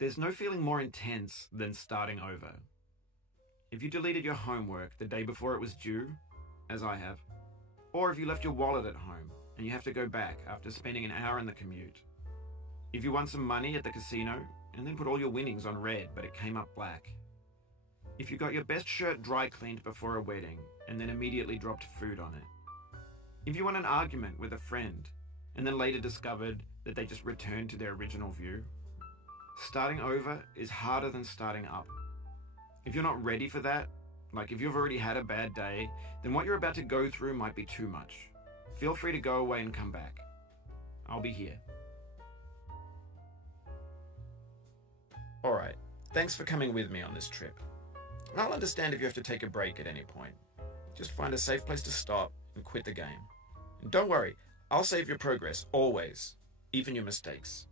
There's no feeling more intense than starting over. If you deleted your homework the day before it was due, as I have, or if you left your wallet at home and you have to go back after spending an hour in the commute. If you won some money at the casino and then put all your winnings on red but it came up black. If you got your best shirt dry cleaned before a wedding and then immediately dropped food on it. If you won an argument with a friend and then later discovered that they just returned to their original view. Starting over is harder than starting up. If you're not ready for that, like if you've already had a bad day, then what you're about to go through might be too much. Feel free to go away and come back. I'll be here. Alright, thanks for coming with me on this trip. I'll understand if you have to take a break at any point. Just find a safe place to stop and quit the game. And don't worry, I'll save your progress, always, even your mistakes.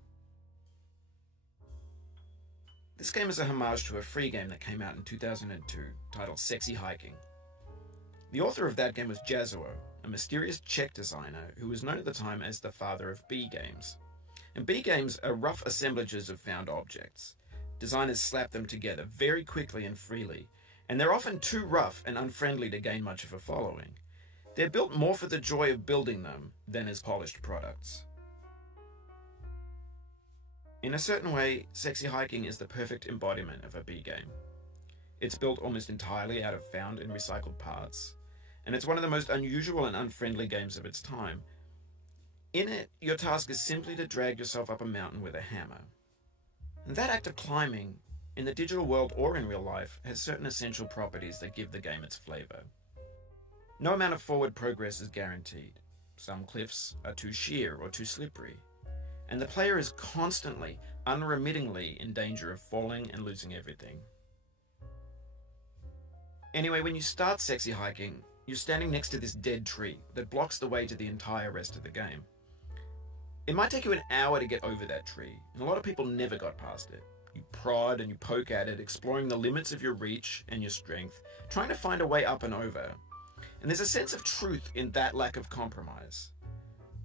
This game is a homage to a free game that came out in 2002, titled Sexy Hiking. The author of that game was Jazuo, a mysterious Czech designer who was known at the time as the father of B games. And B games are rough assemblages of found objects. Designers slap them together very quickly and freely, and they're often too rough and unfriendly to gain much of a following. They're built more for the joy of building them than as polished products. In a certain way, Sexy Hiking is the perfect embodiment of a B game. It's built almost entirely out of found and recycled parts, and it's one of the most unusual and unfriendly games of its time. In it, your task is simply to drag yourself up a mountain with a hammer. And that act of climbing, in the digital world or in real life, has certain essential properties that give the game its flavor. No amount of forward progress is guaranteed. Some cliffs are too sheer or too slippery. And the player is constantly, unremittingly in danger of falling and losing everything. Anyway, when you start Sexy Hiking, you're standing next to this dead tree that blocks the way to the entire rest of the game. It might take you an hour to get over that tree, and a lot of people never got past it. You prod and you poke at it, exploring the limits of your reach and your strength, trying to find a way up and over. And there's a sense of truth in that lack of compromise.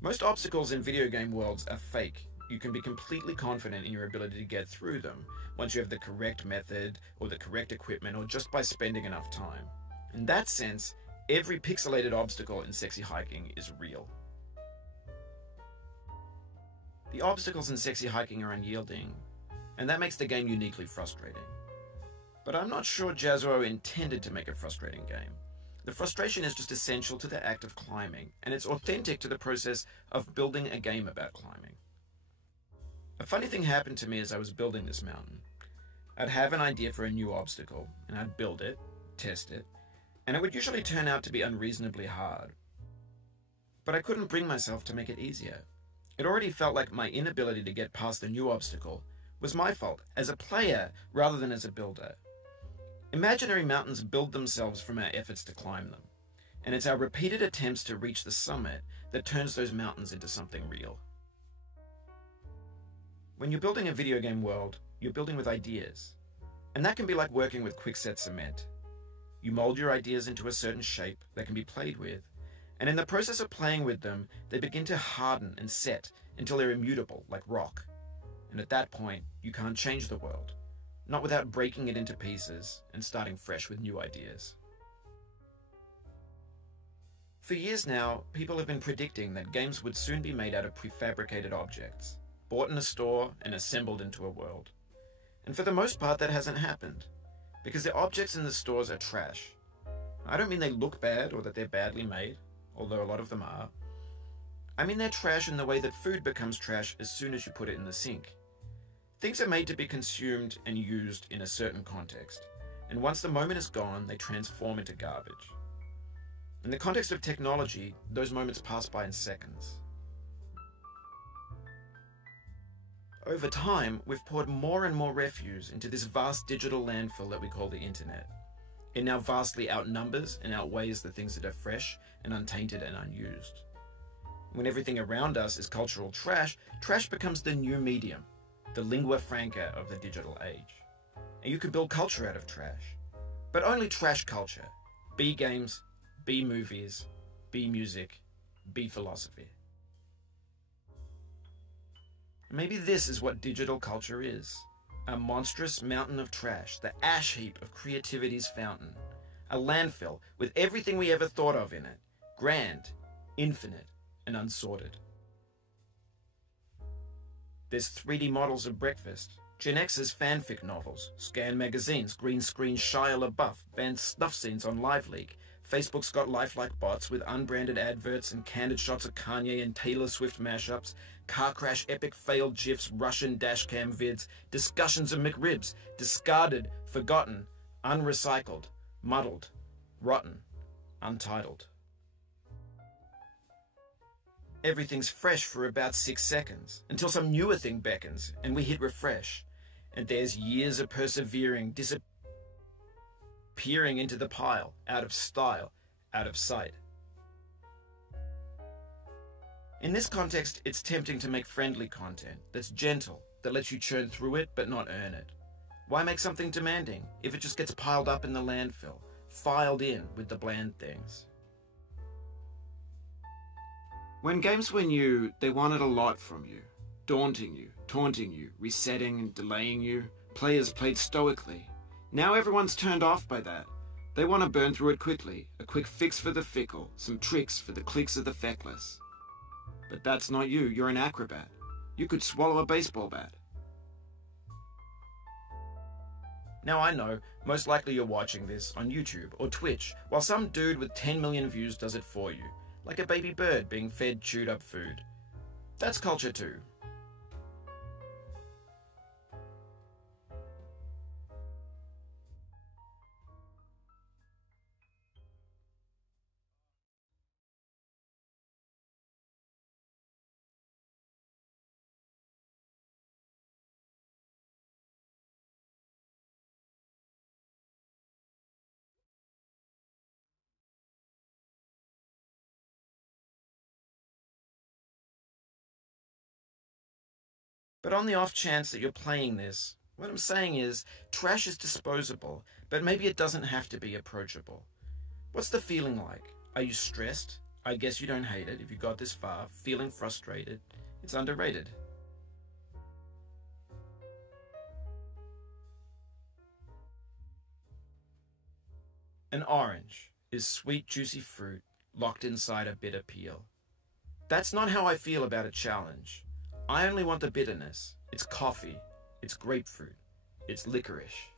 Most obstacles in video game worlds are fake. You can be completely confident in your ability to get through them once you have the correct method or the correct equipment or just by spending enough time. In that sense, every pixelated obstacle in Sexy Hiking is real. The obstacles in Sexy Hiking are unyielding, and that makes the game uniquely frustrating. But I'm not sure Jazuo intended to make a frustrating game. The frustration is just essential to the act of climbing, and it's authentic to the process of building a game about climbing. A funny thing happened to me as I was building this mountain. I'd have an idea for a new obstacle, and I'd build it, test it, and it would usually turn out to be unreasonably hard. But I couldn't bring myself to make it easier. It already felt like my inability to get past the new obstacle was my fault as a player rather than as a builder. Imaginary mountains build themselves from our efforts to climb them, and it's our repeated attempts to reach the summit that turns those mountains into something real. When you're building a video game world, you're building with ideas, and that can be like working with quickset cement. You mold your ideas into a certain shape that can be played with, and in the process of playing with them, they begin to harden and set until they're immutable, like rock. And at that point, you can't change the world, not without breaking it into pieces and starting fresh with new ideas. For years now, people have been predicting that games would soon be made out of prefabricated objects, bought in a store and assembled into a world. And for the most part, that hasn't happened, because the objects in the stores are trash. I don't mean they look bad or that they're badly made, although a lot of them are. I mean they're trash in the way that food becomes trash as soon as you put it in the sink. Things are made to be consumed and used in a certain context, and once the moment is gone, they transform into garbage. In the context of technology, those moments pass by in seconds. Over time, we've poured more and more refuse into this vast digital landfill that we call the internet. It now vastly outnumbers and outweighs the things that are fresh and untainted and unused. When everything around us is cultural trash, trash becomes the new medium, the lingua franca of the digital age. And you can build culture out of trash. But only trash culture. B games, B movies, B music, B philosophy. Maybe this is what digital culture is. A monstrous mountain of trash, the ash heap of creativity's fountain. A landfill with everything we ever thought of in it. Grand, infinite, and unsorted. There's 3D models of breakfast, Gen X's fanfic novels, scan magazines, green screen Shia LaBeouf, banned snuff scenes on LiveLeak. Facebook's got lifelike bots with unbranded adverts and candid shots of Kanye and Taylor Swift mashups, car crash epic failed GIFs, Russian dashcam vids, discussions of McRibs, discarded, forgotten, unrecycled, muddled, rotten, untitled. Everything's fresh for about 6 seconds, until some newer thing beckons, and we hit refresh. And there's years of persevering, disappearing into the pile, out of style, out of sight. In this context, it's tempting to make friendly content that's gentle, that lets you churn through it but not earn it. Why make something demanding if it just gets piled up in the landfill, filed in with the bland things? When games were new, they wanted a lot from you. Daunting you, taunting you, resetting and delaying you. Players played stoically. Now everyone's turned off by that. They want to burn through it quickly. A quick fix for the fickle. Some tricks for the clicks of the feckless. But that's not you. You're an acrobat. You could swallow a baseball bat. Now I know, most likely you're watching this on YouTube or Twitch, while some dude with 10 million views does it for you. Like a baby bird being fed chewed up food. That's culture too. But on the off chance that you're playing this, what I'm saying is, trash is disposable, but maybe it doesn't have to be approachable. What's the feeling like? Are you stressed? I guess you don't hate it if you got this far. Feeling frustrated? It's underrated. An orange is sweet, juicy fruit locked inside a bitter peel. That's not how I feel about a challenge. I only want the bitterness. It's coffee. It's grapefruit. It's licorice.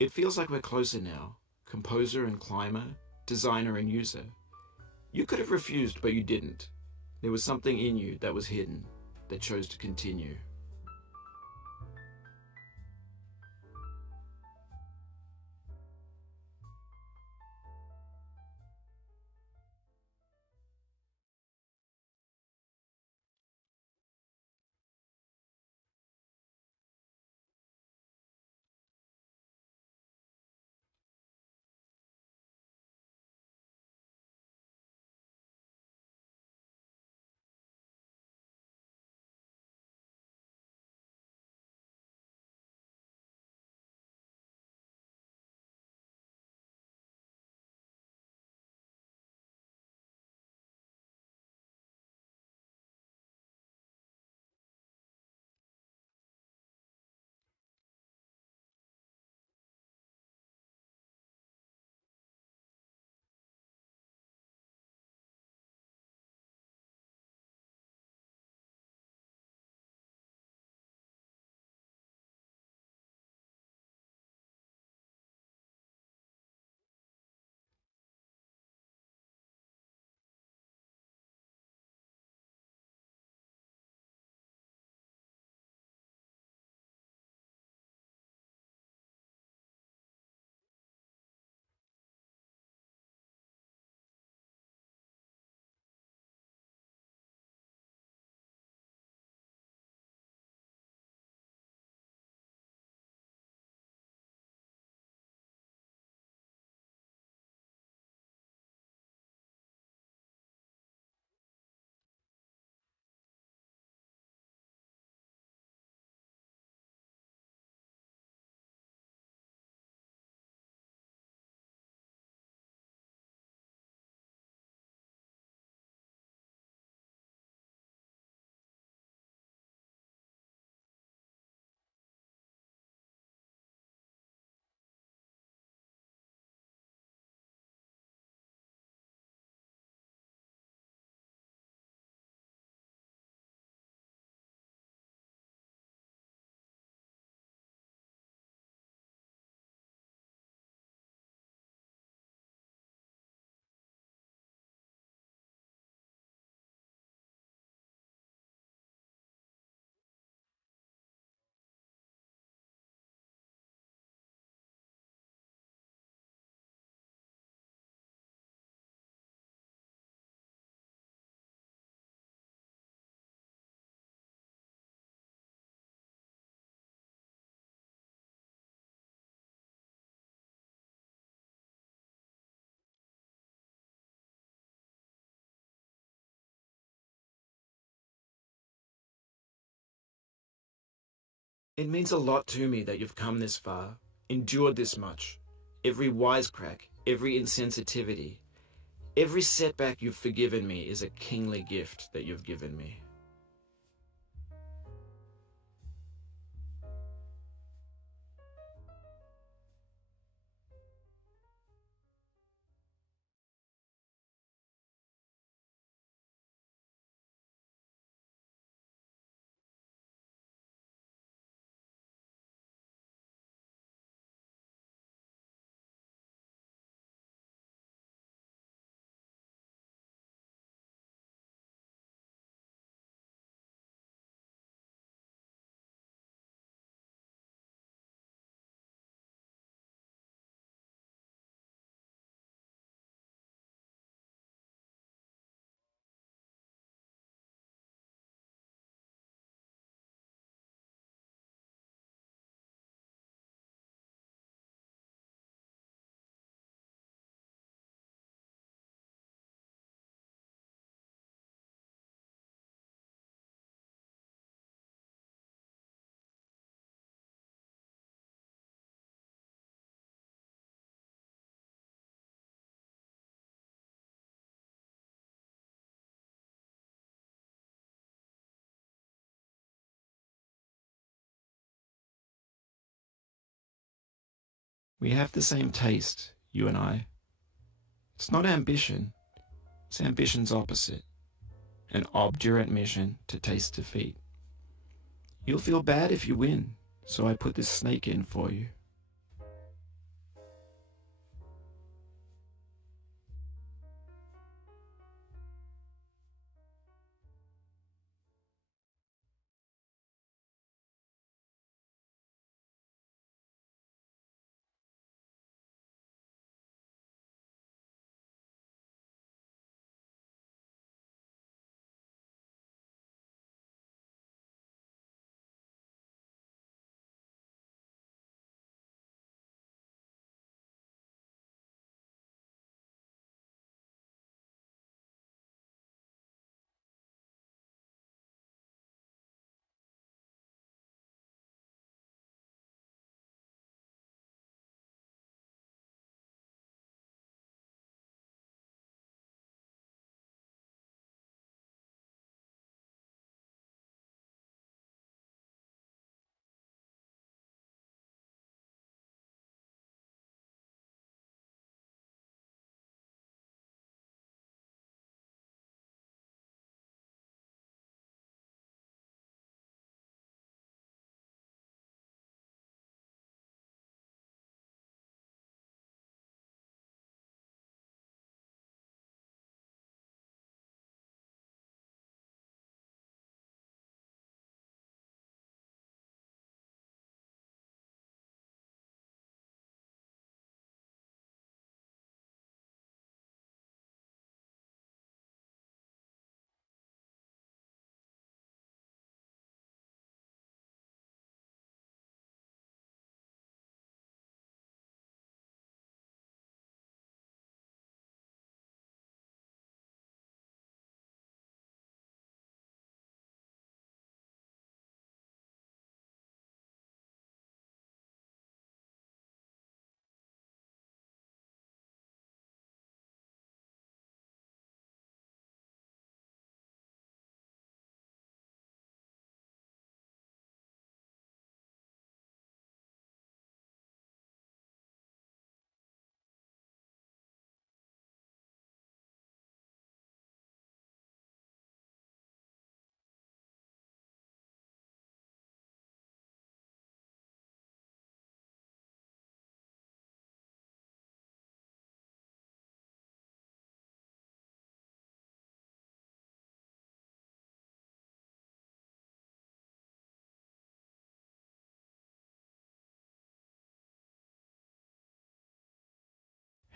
It feels like we're closer now, composer and climber, designer and user. You could have refused, but you didn't. There was something in you that was hidden, that chose to continue. It means a lot to me that you've come this far, endured this much. Every wisecrack, every insensitivity, every setback you've forgiven me is a kingly gift that you've given me. We have the same taste, you and I. It's not ambition, it's ambition's opposite. An obdurate mission to taste defeat. You'll feel bad if you win, so I put this snake in for you.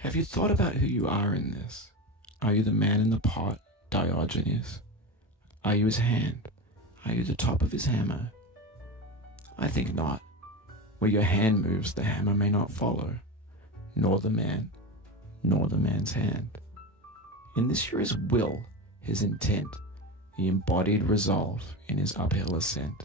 Have you thought about who you are in this? Are you the man in the pot, Diogenes? Are you his hand? Are you the top of his hammer? I think not. Where your hand moves, the hammer may not follow, nor the man, nor the man's hand. In this you're his will, his intent, the embodied resolve in his uphill ascent.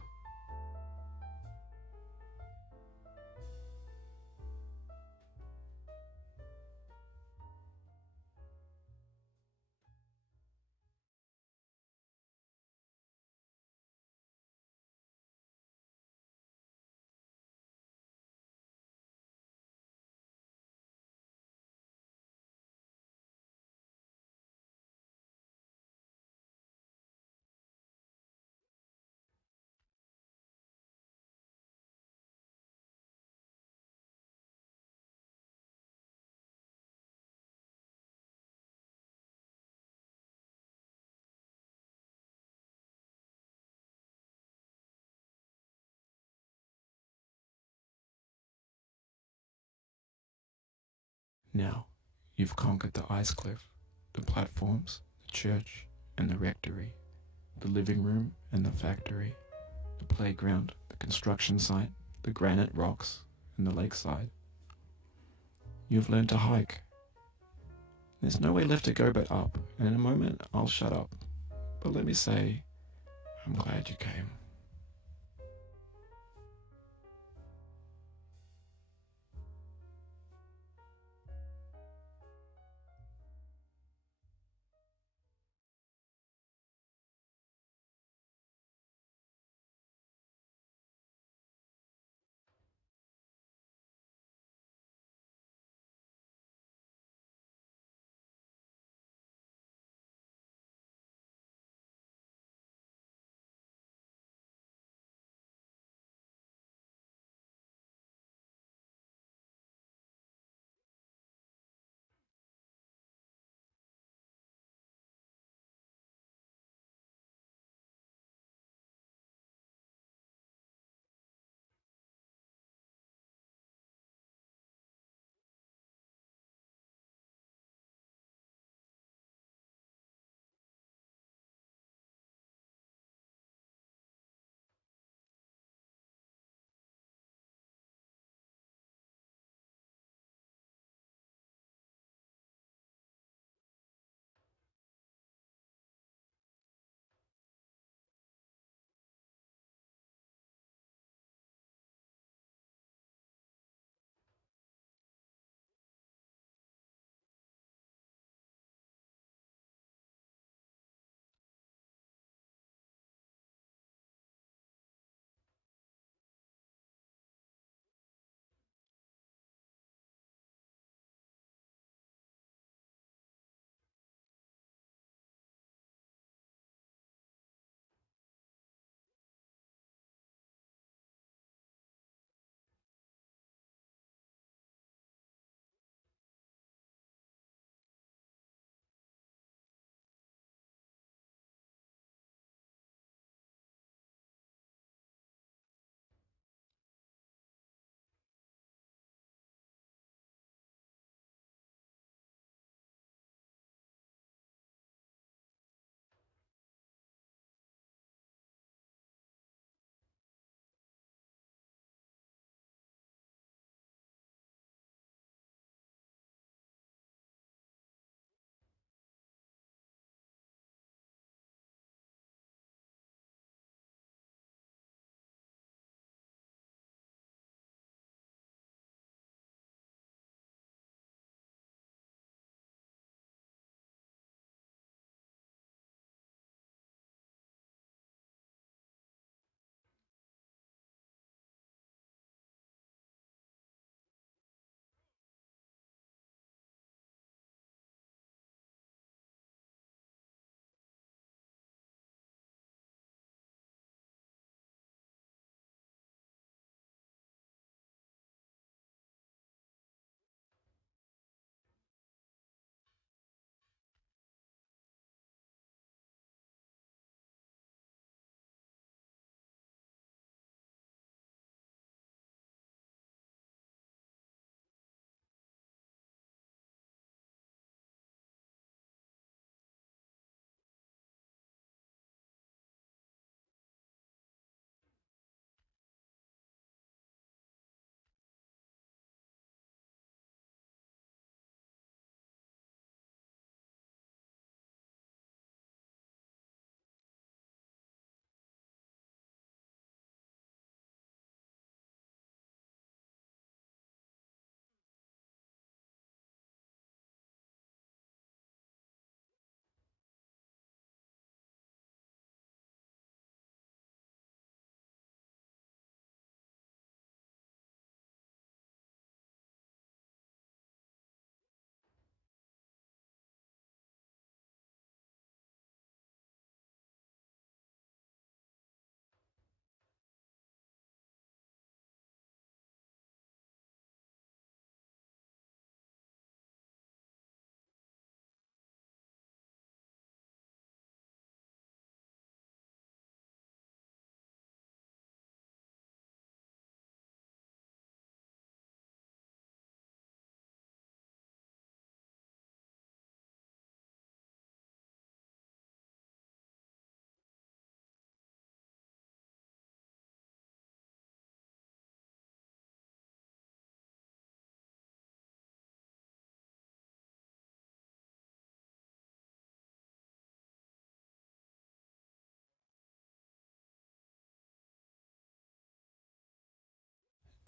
Now, you've conquered the ice cliff, the platforms, the church and the rectory, the living room and the factory, the playground, the construction site, the granite rocks and the lakeside. You've learned to hike. There's no way left to go but up, and in a moment I'll shut up. But let me say, I'm glad you came.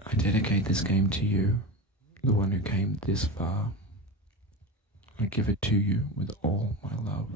I dedicate this game to you, the one who came this far. I give it to you with all my love.